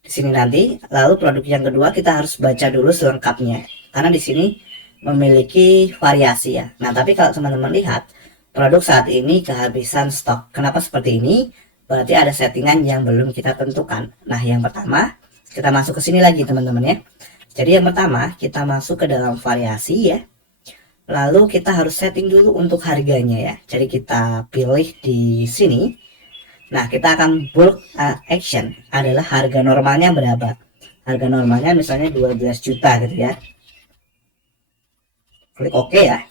Di sini nanti, lalu produk yang kedua kita harus baca dulu selengkapnya. Karena di sini memiliki variasi ya. Nah, tapi kalau teman-teman lihat, produk saat ini kehabisan stok. Kenapa seperti ini? Berarti ada settingan yang belum kita tentukan. Nah, yang pertama, kita masuk ke sini lagi teman-teman ya. Jadi yang pertama, kita masuk ke dalam variasi ya. Lalu kita harus setting dulu untuk harganya ya. Jadi kita pilih di sini. Nah, kita akan bulk action adalah harga normalnya berapa. Harga normalnya misalnya 12 juta gitu ya. Klik OK ya.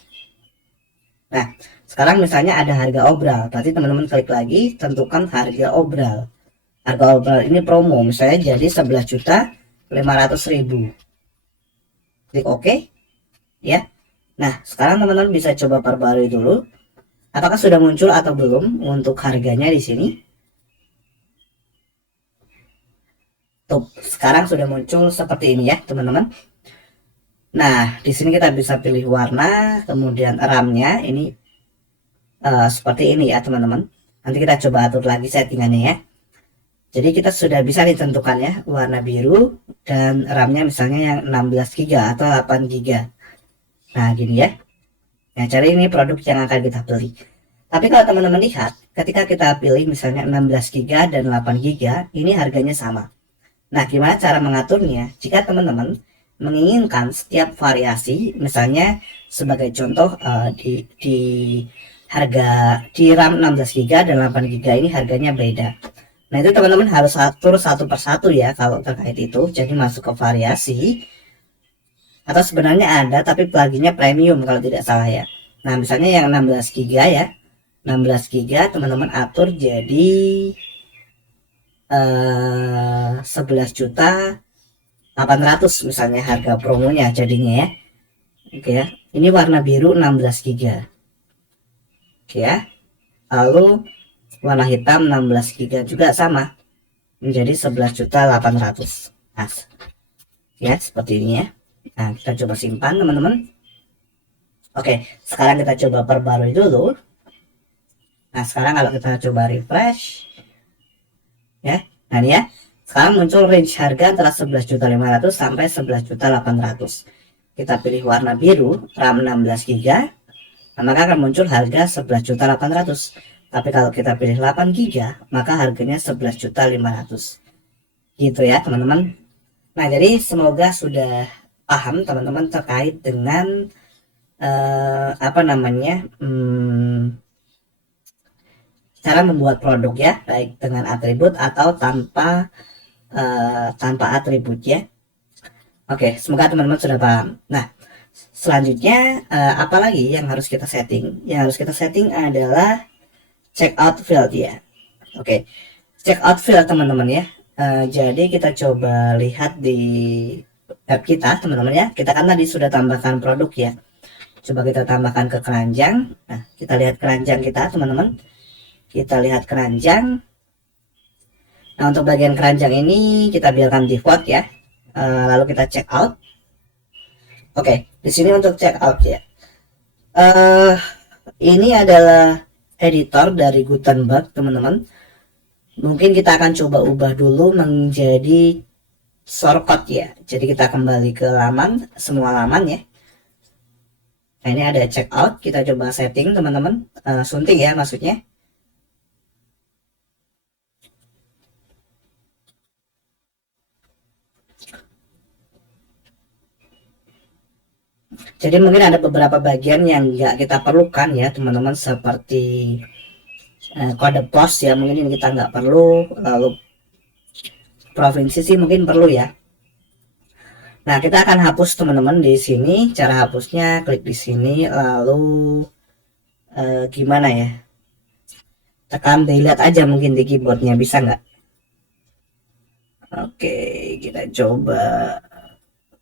Nah, sekarang misalnya ada harga obral. Berarti teman-teman klik lagi, tentukan harga obral. Harga obral ini promo, misalnya jadi 11.500.000. Klik OK ya. Nah, sekarang teman-teman bisa coba perbarui dulu. Apakah sudah muncul atau belum untuk harganya di sini? Tuh, sekarang sudah muncul seperti ini ya, teman-teman. Nah, di sini kita bisa pilih warna, kemudian RAM-nya ini seperti ini ya, teman-teman. Nanti kita coba atur lagi settingannya ya. Jadi kita sudah bisa ditentukan ya, warna biru dan RAM-nya misalnya yang 16 GB atau 8 GB. Nah, gini ya. Nah, cari ini produk yang akan kita beli. Tapi kalau teman-teman lihat, ketika kita pilih misalnya 16 GB dan 8 GB, ini harganya sama. Nah, gimana cara mengaturnya? Jika teman-teman menginginkan setiap variasi, misalnya sebagai contoh di harga di RAM 16 GB dan 8 GB ini harganya beda. Nah, itu teman-teman harus atur satu persatu ya kalau terkait itu. Jadi masuk ke variasi, atau sebenarnya ada tapi pluginnya premium kalau tidak salah ya. Nah, misalnya yang 16 GB ya, 16 GB teman-teman atur jadi 11 juta 800 misalnya harga promonya jadinya ya. Oke ya, ini warna biru 16 GB. Oke ya, lalu warna hitam 16 GB juga sama, menjadi 11 juta 800. Nah, ya seperti ini ya. Nah, kita coba simpan teman-teman. Oke, sekarang kita coba perbarui dulu. Nah, sekarang kalau kita coba refresh, ya. Nah ini ya, sekarang muncul range harga antara 11.500.000 sampai 11.800.000. Kita pilih warna biru, RAM 16 GB, maka akan muncul harga 11.800.000. Tapi kalau kita pilih 8 GB, maka harganya 11.500.000. Gitu ya teman-teman. Nah jadi semoga sudah paham teman-teman terkait dengan apa namanya, cara membuat produk ya, baik dengan atribut atau tanpa atribut ya. Oke, semoga teman-teman sudah paham. Nah, selanjutnya apalagi yang harus kita setting? Yang harus kita setting adalah checkout field ya. Oke, checkout field teman-teman ya. Jadi kita coba lihat di web kita teman-teman ya. Kita kan tadi sudah tambahkan produk ya. Coba kita tambahkan ke keranjang. Nah, kita lihat keranjang kita teman-teman. Kita lihat keranjang. Nah, untuk bagian keranjang ini kita biarkan default ya. Lalu kita check out. Oke, di sini untuk check out ya. Ini adalah editor dari Gutenberg teman-teman. Mungkin kita akan coba ubah dulu menjadi shortcut ya. Jadi kita kembali ke laman, semua laman ya. Nah ini ada check out, kita coba setting teman-teman, sunting ya maksudnya. Jadi mungkin ada beberapa bagian yang nggak kita perlukan ya teman-teman, seperti kode pos ya, mungkin ini kita nggak perlu. Lalu provinsi sih mungkin perlu ya. Nah kita akan hapus teman-teman di sini. Cara hapusnya klik di sini, lalu gimana ya? Tekan delete aja mungkin di keyboardnya, bisa nggak? Oke, kita coba.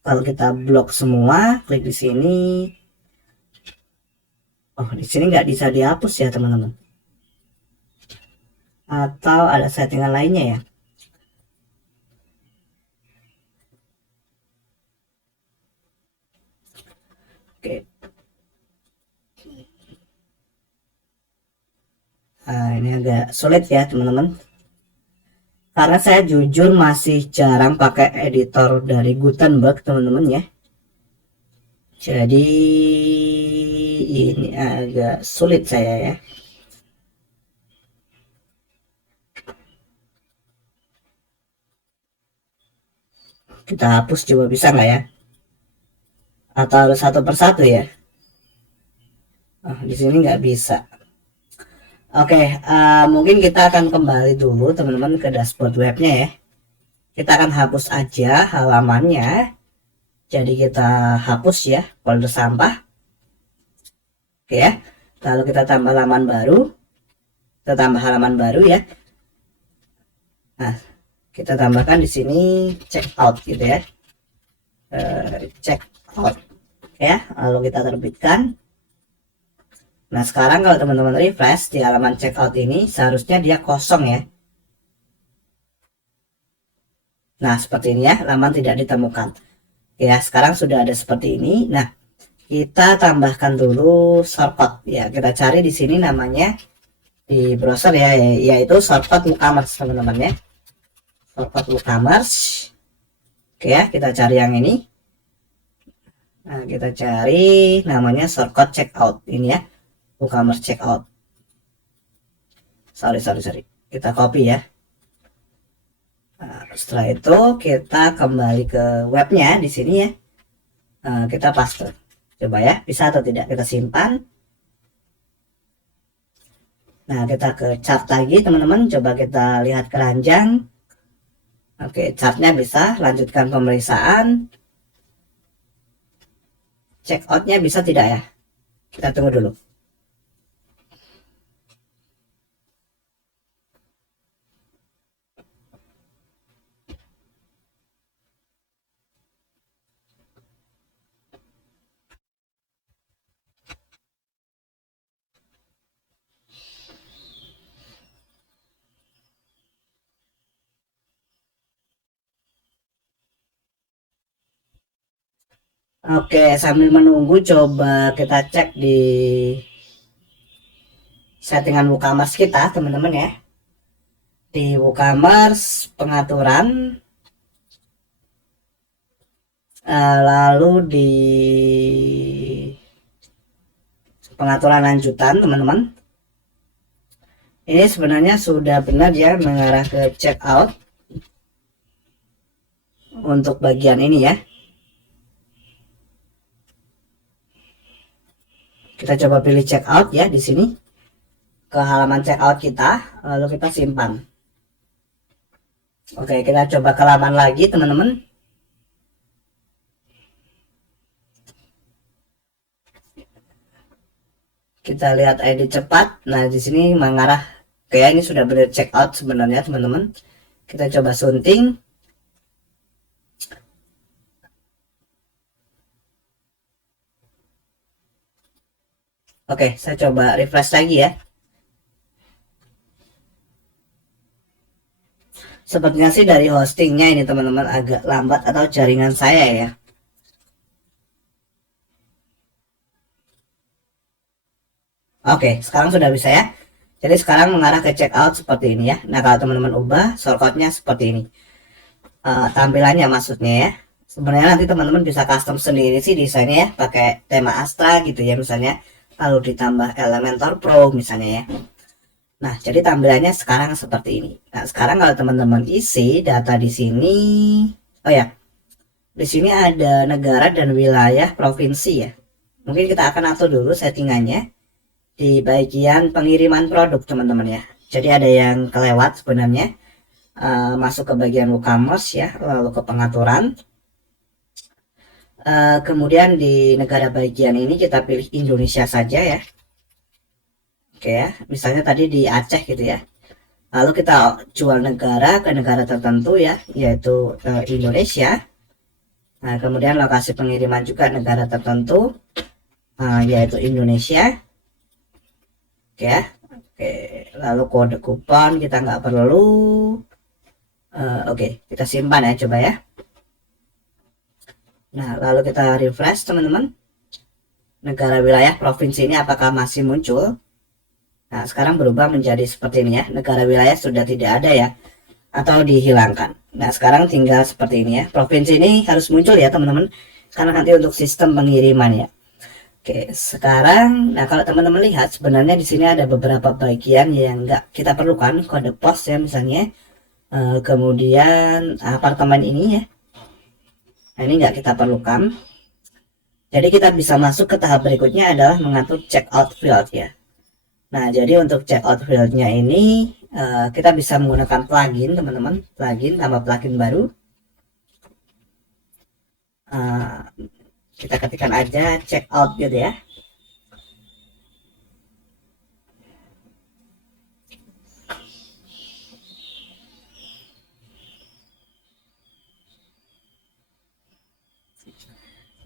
Kalau kita blok semua, klik di sini. Oh, di sini nggak bisa dihapus ya teman-teman. Atau ada settingan lainnya ya? Oke. Nah, ini agak sulit ya teman-teman. Karena saya jujur masih jarang pakai editor dari Gutenberg teman-teman ya. Jadi ini agak sulit saya ya. Kita hapus coba, bisa nggak ya? Atau harus satu persatu ya? Oh, di sini nggak bisa. Oke, mungkin kita akan kembali dulu teman-teman ke dashboard webnya ya. Kita akan hapus aja halamannya. Jadi kita hapus ya folder sampah. Oke ya. Lalu kita tambah halaman baru. Kita tambah halaman baru ya. Nah, kita tambahkan di sini check out gitu ya. Check out ya. Lalu kita terbitkan. Nah sekarang kalau teman-teman refresh di halaman checkout ini, seharusnya dia kosong ya. Nah seperti ini ya, halaman tidak ditemukan. Ya sekarang sudah ada seperti ini. Nah kita tambahkan dulu shortcut ya. Kita cari di sini namanya di browser ya, yaitu shortcut WooCommerce teman-teman ya. Shortcut WooCommerce. Oke ya, kita cari yang ini. Nah kita cari namanya shortcut checkout ini ya. WooCommerce checkout. Sorry. Kita copy ya. Nah, setelah itu kita kembali ke webnya di sini ya. Nah, kita paste. Coba ya, bisa atau tidak, kita simpan. Nah, kita ke chart lagi teman-teman. Coba kita lihat keranjang. Oke, chartnya bisa. Lanjutkan pemeriksaan. Checkoutnya bisa tidak ya? Kita tunggu dulu. Oke, sambil menunggu coba kita cek di settingan WooCommerce kita teman-teman ya. Di WooCommerce pengaturan, lalu di pengaturan lanjutan teman-teman, ini sebenarnya sudah benar ya mengarah ke checkout untuk bagian ini ya. Kita coba pilih checkout ya di sini ke halaman checkout kita, lalu kita simpan. Oke, kita coba ke halaman lagi teman-teman. Kita lihat ID cepat. Nah, di sini mengarah kayak ini sudah benar checkout sebenarnya teman-teman. Kita coba sunting. Oke, saya coba refresh lagi ya. Sepertinya sih dari hostingnya ini teman-teman agak lambat atau jaringan saya ya. Oke, sekarang sudah bisa ya. Jadi sekarang mengarah ke checkout seperti ini ya. Nah, kalau teman-teman ubah shortcutnya seperti ini. Tampilannya maksudnya ya. Sebenarnya nanti teman-teman bisa custom sendiri sih desainnya ya, pakai tema Astra gitu ya misalnya. Lalu ditambah Elementor Pro misalnya ya. Nah, jadi tampilannya sekarang seperti ini. Nah, sekarang kalau teman-teman isi data di sini, oh ya, di sini ada negara dan wilayah provinsi ya. Mungkin kita akan atur dulu settingannya di bagian pengiriman produk teman-teman ya. Jadi ada yang kelewat sebenarnya, masuk ke bagian WooCommerce ya, lalu ke pengaturan. Kemudian di negara bagian ini kita pilih Indonesia saja ya. Oke ya, misalnya tadi di Aceh gitu ya. Lalu kita jual negara ke negara tertentu ya, yaitu Indonesia. Nah, kemudian lokasi pengiriman juga negara tertentu, yaitu Indonesia. Oke ya. Oke, lalu kode kupon kita nggak perlu. Oke, kita simpan ya, coba ya. Nah, lalu kita refresh teman-teman. Negara, wilayah, provinsi ini apakah masih muncul? Nah, sekarang berubah menjadi seperti ini ya. Negara, wilayah sudah tidak ada ya, atau dihilangkan. Nah, sekarang tinggal seperti ini ya. Provinsi ini harus muncul ya teman-teman, karena nanti untuk sistem pengiriman ya. Oke, sekarang, nah kalau teman-teman lihat sebenarnya di sini ada beberapa bagian yang nggak kita perlukan, kode pos ya misalnya, kemudian apartemen ini ya. Nah, ini nggak kita perlukan. Jadi kita bisa masuk ke tahap berikutnya adalah mengatur checkout field ya. Nah, jadi untuk checkout fieldnya ini kita bisa menggunakan plugin teman-teman, plugin tambah plugin baru. Kita ketikkan aja checkout gitu ya.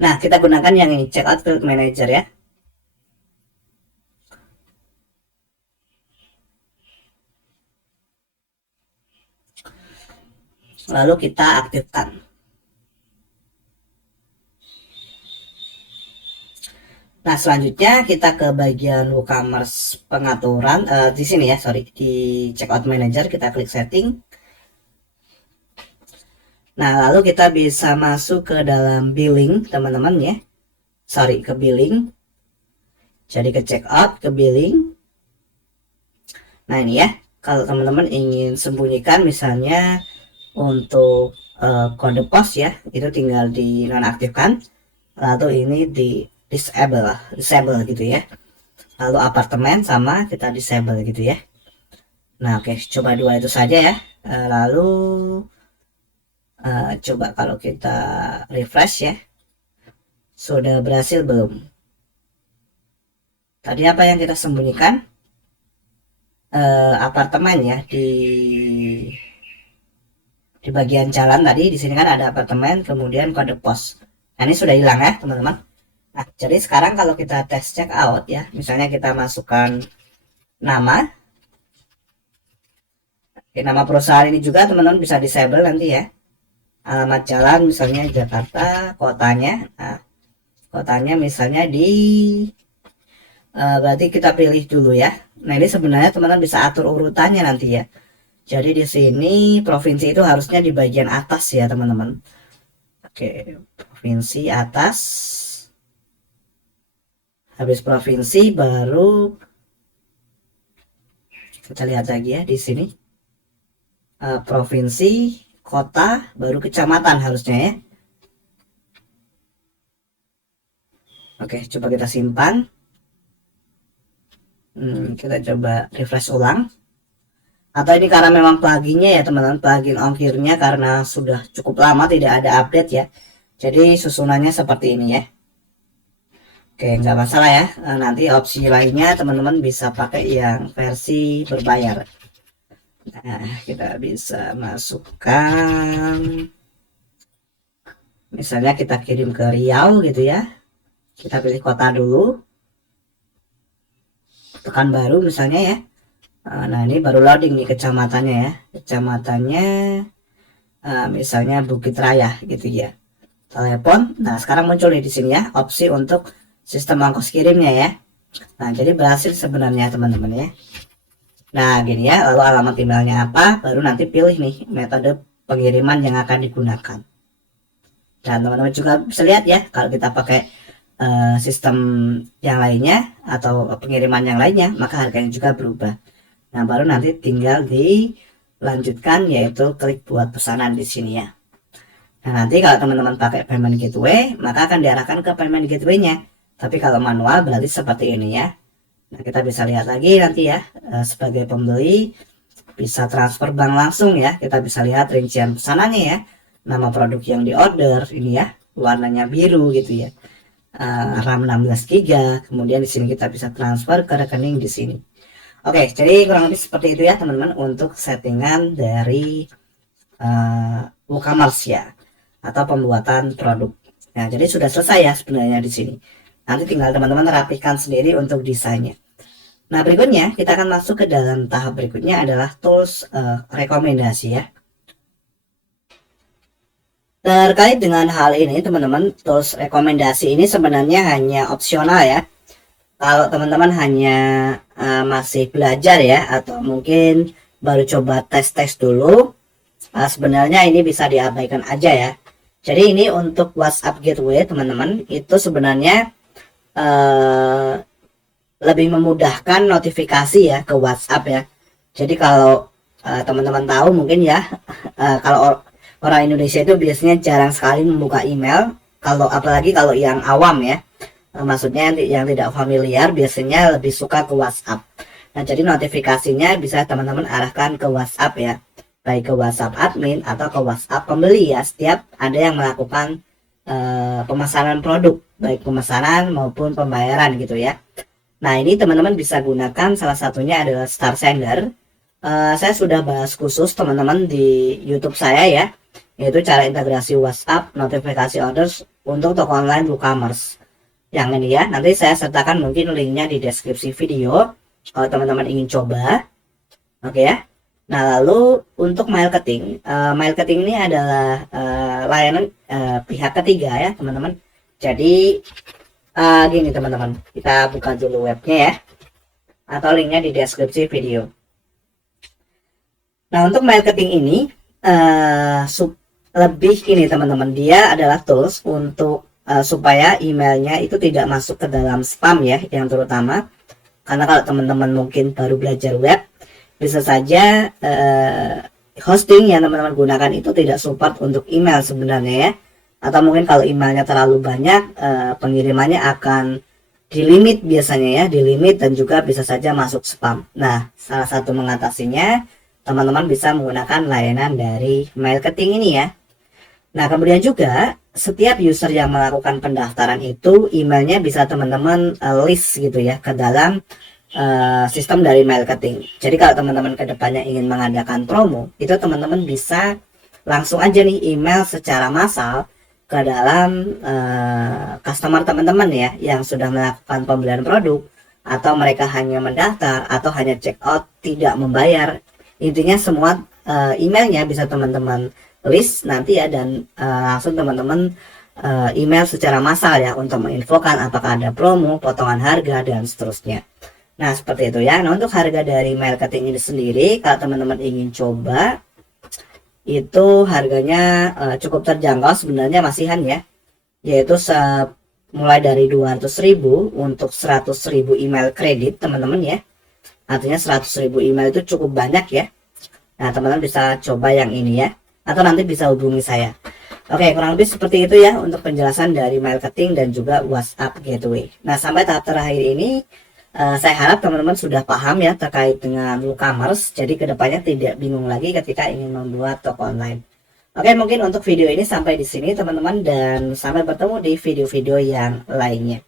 Nah, kita gunakan yang ini, checkout field manager ya. Lalu kita aktifkan. Nah, selanjutnya kita ke bagian WooCommerce pengaturan, di sini ya, sorry, di checkout manager kita klik setting. Nah, lalu kita bisa masuk ke dalam billing teman-teman ya. Sorry, ke billing. Jadi ke checkout, ke billing. Nah, ini ya, kalau teman-teman ingin sembunyikan misalnya untuk kode pos ya, itu tinggal dinonaktifkan. Lalu ini di disable gitu ya. Lalu apartemen sama kita disable gitu ya. Nah, oke, coba dua itu saja ya. Lalu coba kalau kita refresh ya, sudah berhasil belum? Tadi apa yang kita sembunyikan? Apartemen ya, di bagian jalan tadi. Di sini kan ada apartemen, kemudian kode pos. Nah, ini sudah hilang ya teman-teman. Nah, jadi sekarang kalau kita tes check out ya, misalnya kita masukkan nama. Oke, nama perusahaan ini juga teman-teman bisa disable nanti ya. Alamat jalan misalnya Jakarta, kotanya. Nah, kotanya misalnya di berarti kita pilih dulu ya. Nah, ini sebenarnya teman-teman bisa atur urutannya nanti ya. Jadi di sini provinsi itu harusnya di bagian atas ya teman-teman. Oke, provinsi atas. Habis provinsi baru kita lihat lagi ya di sini. Provinsi, kota, baru kecamatan harusnya ya. Oke, coba kita simpan. Kita coba refresh ulang. Atau ini karena memang pluginnya ya teman-teman, plugin ongkirnya karena sudah cukup lama tidak ada update ya. Jadi susunannya seperti ini ya. Oke, nggak masalah ya. Nanti opsi lainnya teman-teman bisa pakai yang versi berbayar. Nah, kita bisa masukkan, misalnya kita kirim ke Riau gitu ya. Kita pilih kota dulu, tekan baru misalnya ya. Nah, ini baru loading nih kecamatannya ya. Kecamatannya misalnya Bukit Raya gitu ya. Telepon. Nah, sekarang muncul nih di sini ya opsi untuk sistem ongkos kirimnya ya. Nah, jadi berhasil sebenarnya teman-teman ya. Nah, gini ya, lalu alamat emailnya apa, baru nanti pilih nih metode pengiriman yang akan digunakan. Dan teman-teman juga bisa lihat ya, kalau kita pakai sistem yang lainnya atau pengiriman yang lainnya, maka harganya juga berubah. Nah, baru nanti tinggal dilanjutkan, yaitu klik buat pesanan di sini ya. Nah, nanti kalau teman-teman pakai payment gateway, maka akan diarahkan ke payment gateway-nya. Tapi kalau manual berarti seperti ini ya. Nah, kita bisa lihat lagi nanti ya, sebagai pembeli bisa transfer bank langsung ya. Kita bisa lihat rincian pesanannya ya, nama produk yang di order ini ya, warnanya biru gitu ya, RAM 16 GB. Kemudian di sini kita bisa transfer ke rekening di sini. Oke, jadi kurang lebih seperti itu ya teman-teman untuk settingan dari WooCommerce ya, atau pembuatan produk. Nah, jadi sudah selesai ya sebenarnya di sini. Nanti tinggal teman-teman rapikan sendiri untuk desainnya. Nah, berikutnya kita akan masuk ke dalam tahap berikutnya adalah tools rekomendasi ya. Terkait dengan hal ini teman-teman, tools rekomendasi ini sebenarnya hanya opsional ya. Kalau teman-teman hanya masih belajar ya, atau mungkin baru coba tes-tes dulu, sebenarnya ini bisa diabaikan aja ya. Jadi ini untuk WhatsApp Gateway teman-teman, itu sebenarnya lebih memudahkan notifikasi ya ke WhatsApp ya. Jadi kalau teman-teman tahu mungkin ya, kalau orang Indonesia itu biasanya jarang sekali membuka email, kalau apalagi kalau yang awam ya, maksudnya yang tidak familiar biasanya lebih suka ke WhatsApp. Nah, jadi notifikasinya bisa teman-teman arahkan ke WhatsApp ya, baik ke WhatsApp admin atau ke WhatsApp pembeli ya, setiap ada yang melakukan pemesanan produk, baik pemesanan maupun pembayaran gitu ya. Nah, ini teman-teman bisa gunakan, salah satunya adalah Star Sender. Saya sudah bahas khusus teman-teman di YouTube saya ya, yaitu cara integrasi WhatsApp notifikasi orders untuk toko online WooCommerce. Yang ini ya, nanti saya sertakan mungkin linknya di deskripsi video kalau teman-teman ingin coba. Oke ya. Nah, lalu untuk marketing ini adalah layanan pihak ketiga ya teman-teman. Jadi gini teman-teman, kita buka dulu webnya ya, atau linknya di deskripsi video. Nah, untuk marketing ini lebih ini teman-teman, dia adalah tools untuk supaya emailnya itu tidak masuk ke dalam spam ya, yang terutama karena kalau teman-teman mungkin baru belajar web, bisa saja hosting yang teman-teman gunakan itu tidak support untuk email sebenarnya ya, atau mungkin kalau emailnya terlalu banyak, pengirimannya akan dilimit biasanya ya, dilimit dan juga bisa saja masuk spam. Nah, salah satu mengatasinya teman-teman bisa menggunakan layanan dari marketing ini ya. Nah, kemudian juga setiap user yang melakukan pendaftaran itu emailnya bisa teman-teman list gitu ya ke dalam sistem dari marketing. Jadi kalau teman-teman kedepannya ingin mengadakan promo, itu teman-teman bisa langsung aja nih email secara massal ke dalam customer teman-teman ya, yang sudah melakukan pembelian produk, atau mereka hanya mendaftar atau hanya check out tidak membayar. Intinya semua emailnya bisa teman-teman list nanti ya, dan langsung teman-teman email secara massal ya untuk menginfokan apakah ada promo, potongan harga dan seterusnya. Nah, seperti itu ya. Nah, untuk harga dari marketing ini sendiri, kalau teman-teman ingin coba, itu harganya cukup terjangkau sebenarnya masihan ya. Yaitu mulai dari 200.000 untuk 100.000 email kredit teman-teman ya. Artinya 100.000 email itu cukup banyak ya. Nah, teman-teman bisa coba yang ini ya. Atau nanti bisa hubungi saya. Oke, kurang lebih seperti itu ya untuk penjelasan dari marketing dan juga WhatsApp Gateway. Nah, sampai tahap terakhir ini, saya harap teman-teman sudah paham ya terkait dengan WooCommerce. Jadi kedepannya tidak bingung lagi ketika ingin membuat toko online. Oke, mungkin untuk video ini sampai di sini teman-teman, dan sampai bertemu di video-video yang lainnya.